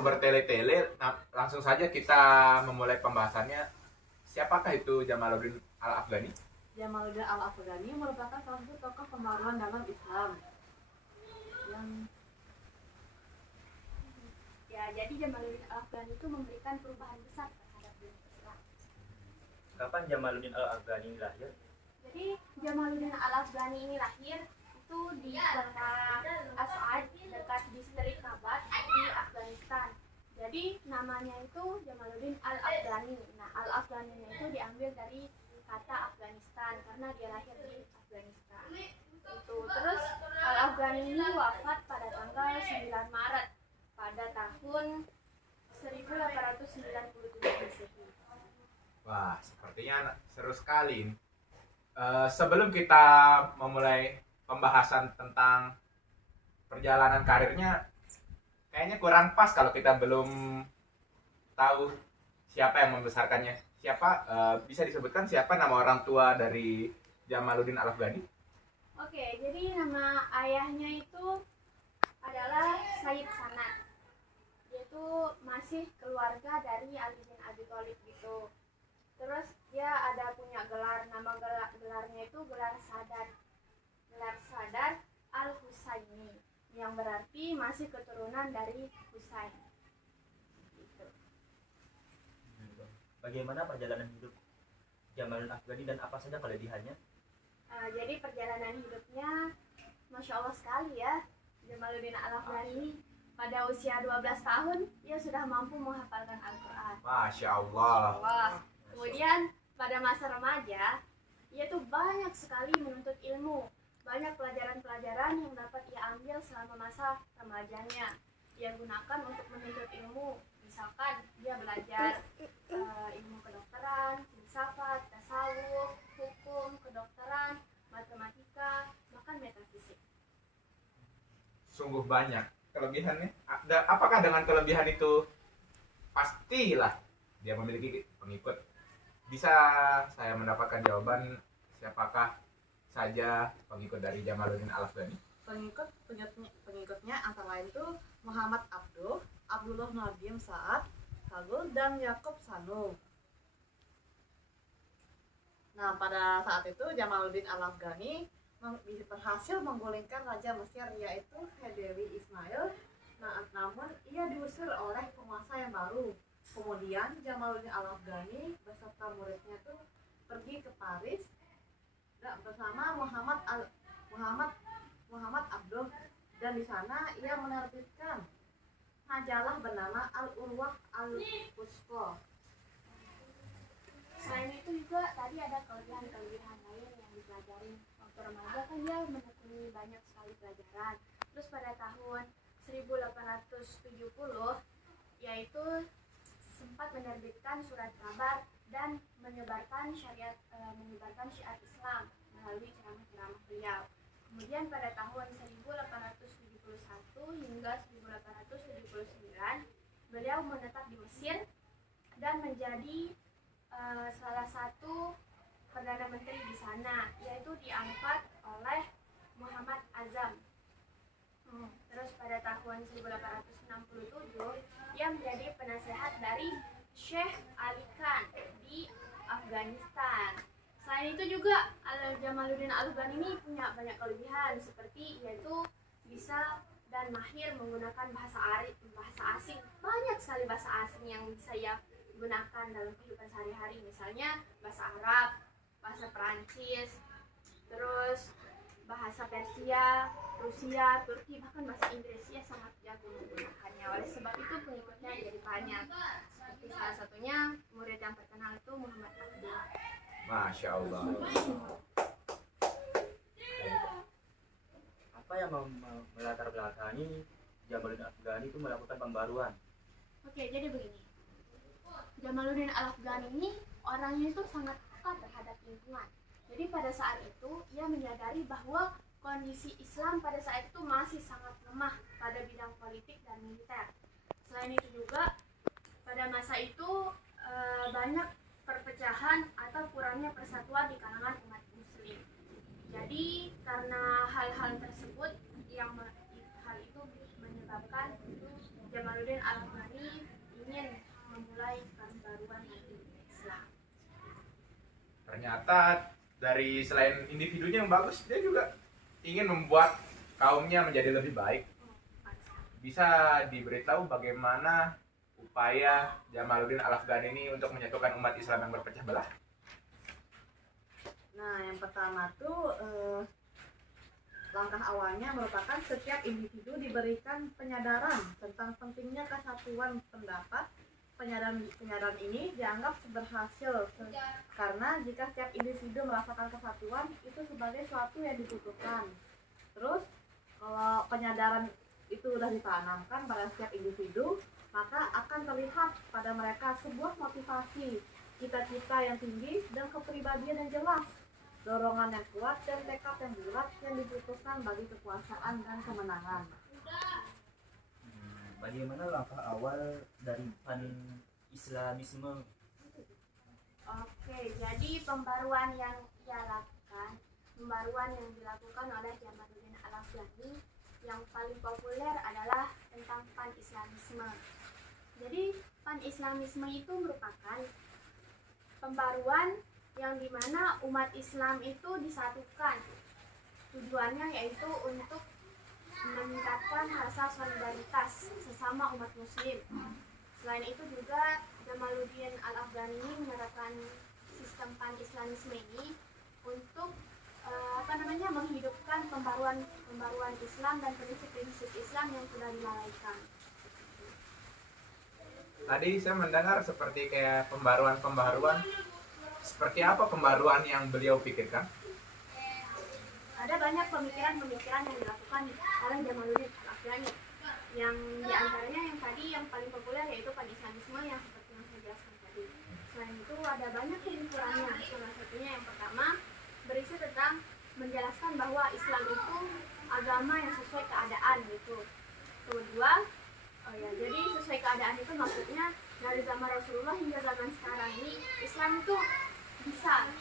perlu bertele-tele, langsung saja kita memulai pembahasannya. Siapakah itu Jamaluddin Al-Afghani? Jamaluddin Al-Afghani merupakan salah satu tokoh pembaruan dalam Islam. Jadi Jamaluddin Al-Afghani itu memberikan perubahan besar terhadap dunia Islam. Kapan Jamaluddin Al-Afghani lahir? Jadi Jamaluddin Al-Afghani ini lahir itu di kota As'ad dekat distrik Nabat di Afghanistan. Jadi namanya itu Jamaluddin Al-Afghani. Nah, Al-Afghani itu diambil dari kata Afghanistan karena dia lahir di Afghanistan. Terus Al-Afghani ini wafat pada tanggal 9 Maret pada tahun 1897 Masehi. Wah, sepertinya seru sekali. Sebelum kita memulai pembahasan tentang perjalanan karirnya, kayaknya kurang pas kalau kita belum tahu siapa yang membesarkannya. Siapa, bisa disebutkan siapa nama orang tua dari Jamaluddin Al-Afghani? Oke, jadi nama ayahnya itu adalah Sayyid Sanad. Dia itu masih keluarga dari Ali bin Abi Thalib gitu. Terus dia ada punya gelar, nama gelarnya itu gelar Sadar Al-Husaini, yang berarti masih keturunan dari Husain. Gitu. Bagaimana perjalanan hidup Jamaluddin Al-Afghani dan apa saja kelebihannya? Jadi perjalanan hidupnya Masya Allah sekali ya. Jamaluddin Al-Afghani pada usia 12 tahun ia sudah mampu menghafalkan Al-Quran. Masya Allah. Kemudian pada masa remaja ia tuh banyak sekali menuntut ilmu. Banyak pelajaran-pelajaran yang dapat ia ambil selama masa remajanya. Ia gunakan untuk menuntut ilmu. Misalkan dia belajar ilmu kedokteran, filsafat, tasawuf, hukum, kedokteran, matematika, bahkan metafisik. Sungguh banyak kelebihannya. Apakah dengan kelebihan itu pastilah dia memiliki pengikut? Bisa saya mendapatkan jawaban siapakah saja pengikut dari Jamaluddin Al-Afghani? Pengikutnya antara lain itu Muhammad Abduh, Abdullah Nadim Sa'ad, Salul, dan Yakub Sanum. Nah, pada saat itu Jamaluddin Al-Afghani berhasil menggulingkan Raja Mesir yaitu Khedive Ismail. Nah, namun ia diusir oleh penguasa yang baru. Kemudian Jamaluddin Al-Afghani beserta muridnya itu pergi ke Paris bersama Muhammad Abduh, dan di sana ia menerbitkan majalah bernama Al-Urwah Al-Wusqa. Selain itu juga tadi ada kelebihan-kelebihan lain yang dipelajari waktu remaja, kan dia menekuni banyak sekali pelajaran. Terus pada tahun 1870 yaitu sempat menerbitkan surat kabar dan menyebarkan syiar Islam melalui ceramah-ceramah beliau. Kemudian pada tahun 1871 hingga 1879 beliau menetap di Mesir dan menjadi salah satu perdana menteri di sana, yaitu diangkat oleh Muhammad Azam. Terus pada tahun 1867 ia menjadi penasehat dari Syekh Ali Khan di Afghanistan. Selain itu juga Jamaluddin Al-Afghani ini punya banyak kelebihan, seperti yaitu bisa dan mahir menggunakan bahasa asing. Banyak sekali bahasa asing yang bisa ia gunakan dalam kehidupan sehari-hari, misalnya bahasa Arab, bahasa Perancis, terus bahasa Persia, Rusia, Turki, bahkan bahasa Inggris. Ia sangat jago menggunakannya. Oleh sebab itu pengikutnya jadi banyak. Seperti salah satunya murid yang terkenal itu Muhammad Abduh. Masya Allah. Apa yang melatar belakangi Jamaluddin Al-Afghani itu melakukan pembaruan? Oke, jadi begini. Jamaluddin Al-Afghani ini orangnya itu sangat peka terhadap lingkungan. Jadi pada saat itu ia menyadari bahwa kondisi Islam pada saat itu masih sangat lemah pada bidang politik dan militer. Selain itu juga pada masa itu banyak perpecahan atau kurangnya persatuan di kalangan umat muslim. Jadi karena hal-hal tersebut hal itu menyebabkan Jamaluddin Al-Afghani Ternyata dari selain individunya yang bagus, dia juga ingin membuat kaumnya menjadi lebih baik. Bisa diberitahu bagaimana upaya Jamaluddin Al-Afghani ini untuk menyatukan umat Islam yang berpecah belah? Nah, yang pertama tuh langkah awalnya merupakan setiap individu diberikan penyadaran tentang pentingnya kesatuan pendapat. Penyadaran ini dianggap berhasil karena jika setiap individu merasakan kesatuan itu sebagai suatu yang dibutuhkan. Terus kalau penyadaran itu sudah ditanamkan pada setiap individu, maka akan terlihat pada mereka sebuah motivasi, cita-cita yang tinggi dan kepribadian yang jelas, dorongan yang kuat dan tekad yang bulat yang dibutuhkan bagi kekuasaan dan kemenangan. Bagaimana langkah awal dari pan-Islamisme? Oke, jadi pembaruan yang dilakukan oleh Jamaluddin Al-Afghani yang paling populer adalah tentang pan-Islamisme. Jadi pan-Islamisme itu merupakan pembaruan yang dimana umat Islam itu disatukan. Tujuannya yaitu untuk meningkatkan rasa solidaritas sesama umat muslim. Selain itu juga Jamaluddin Al-Afghani ini menerapkan sistem pan-Islamisme ini untuk menghidupkan pembaruan Islam dan prinsip-prinsip Islam yang sudah dilalaikan. Tadi saya mendengar seperti kayak pembaruan. Seperti apa pembaruan yang beliau pikirkan? Ada banyak pemikiran-pemikiran yang dilakukan oleh Jamaluddin Al-Afghani. Yang diantaranya yang tadi yang paling populer yaitu pan-Islamisme yang seperti yang saya jelaskan tadi. Selain itu ada banyak pemikirannya. Salah satunya yang pertama berisi tentang menjelaskan bahwa Islam itu agama yang sesuai keadaan gitu. Kedua, jadi sesuai keadaan itu maksudnya dari zaman Rasulullah hingga zaman sekarang ini Islam itu bisa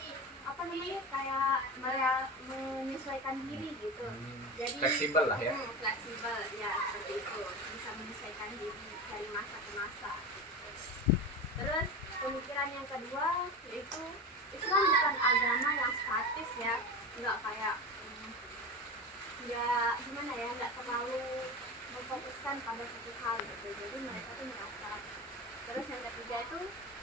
kayak menyesuaikan diri gitu. Jadi Fleksibel lah ya. Fleksibel ya, seperti itu, bisa menyesuaikan diri dari masa ke masa. Terus pemikiran yang kedua yaitu Islam bukan agama yang statis ya, nggak kayak nggak terlalu memfokuskan pada satu hal gitu. Jadi mereka tuh merasa. Terus yang ketiga itu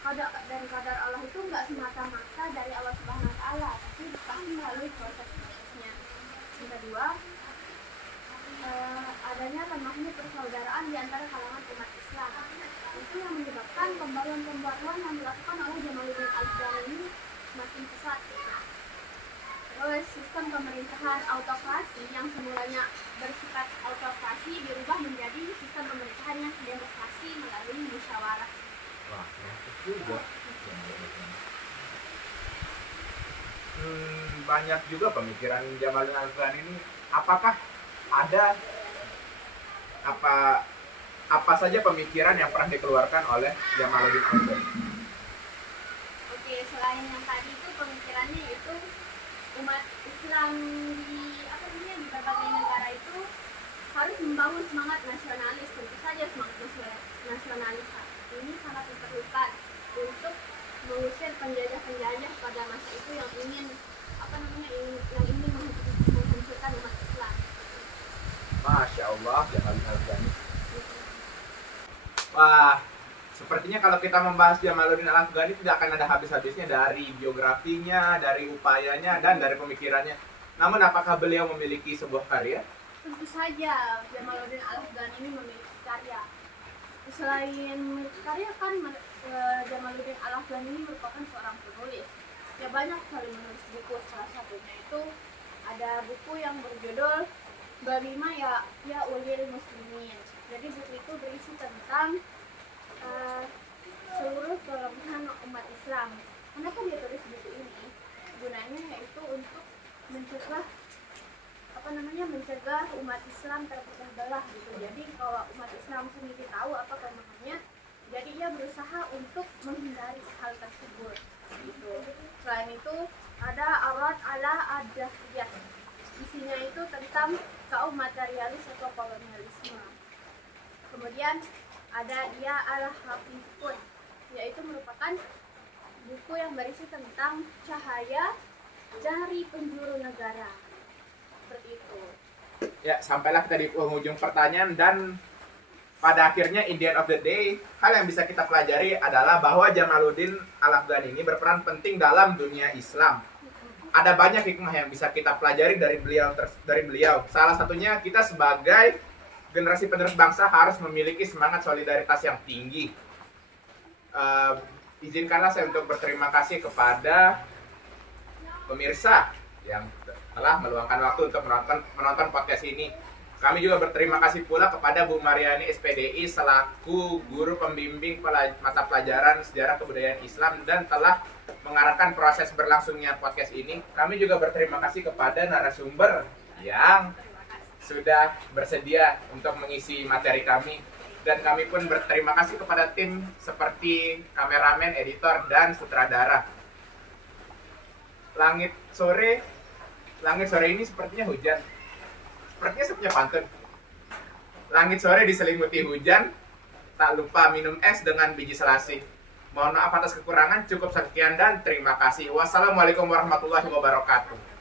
kadar Allah itu nggak semata-mata dari Allah Subhanahu Wa Taala, tapi pasti melalui proses-prosesnya. Yang kedua, adanya lemahnya persaudaraan di antara kalangan umat Islam. Itu yang menyebabkan pembaruan yang dilakukan oleh Jamaluddin Al-Afghani ini semakin pesat. Terus sistem pemerintahan autokrasi yang semulanya bersifat autokrasi dirubah menjadi sistem pemerintahan yang demokrasi melalui musyawarah. Wah, juga. Banyak juga pemikiran Jamaluddin Al-Afghani ini. Apakah ada apa saja pemikiran yang pernah dikeluarkan oleh Jamaluddin Al-Afghani? Oke, selain yang tadi itu pemikirannya itu umat Islam di berbagai negara itu harus membangun semangat nasionalis. Tentu saja semangat nasionalis ini sangat diperlukan untuk mengusir penjajah pada masa itu yang ingin menghancurkan umat Islam. Masya Allah, Jamaluddin Al-Afghani. Wah, sepertinya kalau kita membahas Jamaluddin Al-Afghani tidak akan ada habis-habisnya, dari biografinya, dari upayanya, dan dari pemikirannya. Namun apakah beliau memiliki sebuah karya? Tentu saja Jamaluddin Al-Afghani ini memiliki karya. Selain memiliki karya kan Jamaluddin Al-Afghani ini merupakan seorang penulis. Ya banyak sekali menulis buku, salah satunya itu ada buku yang berjudul Berlima ya Ulil Muslimin. Jadi buku itu berisi tentang seluruh kelemahan umat Islam. Kenapa dia tulis buku ini? Gunanya yaitu untuk mencegah umat Islam terpecah belah gitu. Jadi kalau umat Islam sendiri tahu apa kelemahannya, jadi ia berusaha untuk menghindari hal tersebut gitu. Selain itu ada Arad ala Ad-Dahriyah. Isinya itu tentang kaum materialis atau kolonialisme. Kemudian ada dia al-Hafizun, yaitu merupakan buku yang berisi tentang cahaya dari penjuru negara. Seperti itu. Ya, sampailah kita di penghujung pertanyaan, dan pada akhirnya in the end of the day, hal yang bisa kita pelajari adalah bahwa Jamaluddin Al-Afghani ini berperan penting dalam dunia Islam. Ada banyak hikmah yang bisa kita pelajari dari beliau. Salah satunya, kita sebagai generasi penerus bangsa harus memiliki semangat solidaritas yang tinggi. Izinkanlah saya untuk berterima kasih kepada pemirsa yang telah meluangkan waktu untuk menonton podcast ini. Kami juga berterima kasih pula kepada Bu Mariani SPDI selaku guru pembimbing mata pelajaran Sejarah Kebudayaan Islam dan telah mengarahkan proses berlangsungnya podcast ini. Kami juga berterima kasih kepada narasumber yang sudah bersedia untuk mengisi materi kami. Dan kami pun berterima kasih kepada tim seperti kameramen, editor, dan sutradara. Langit sore ini sepertinya hujan. Sepertinya sepertinya pantun. Langit sore diselimuti hujan, tak lupa minum es dengan biji selasih. Mohon maaf atas kekurangan, cukup sekian dan terima kasih. Wassalamualaikum warahmatullahi wabarakatuh.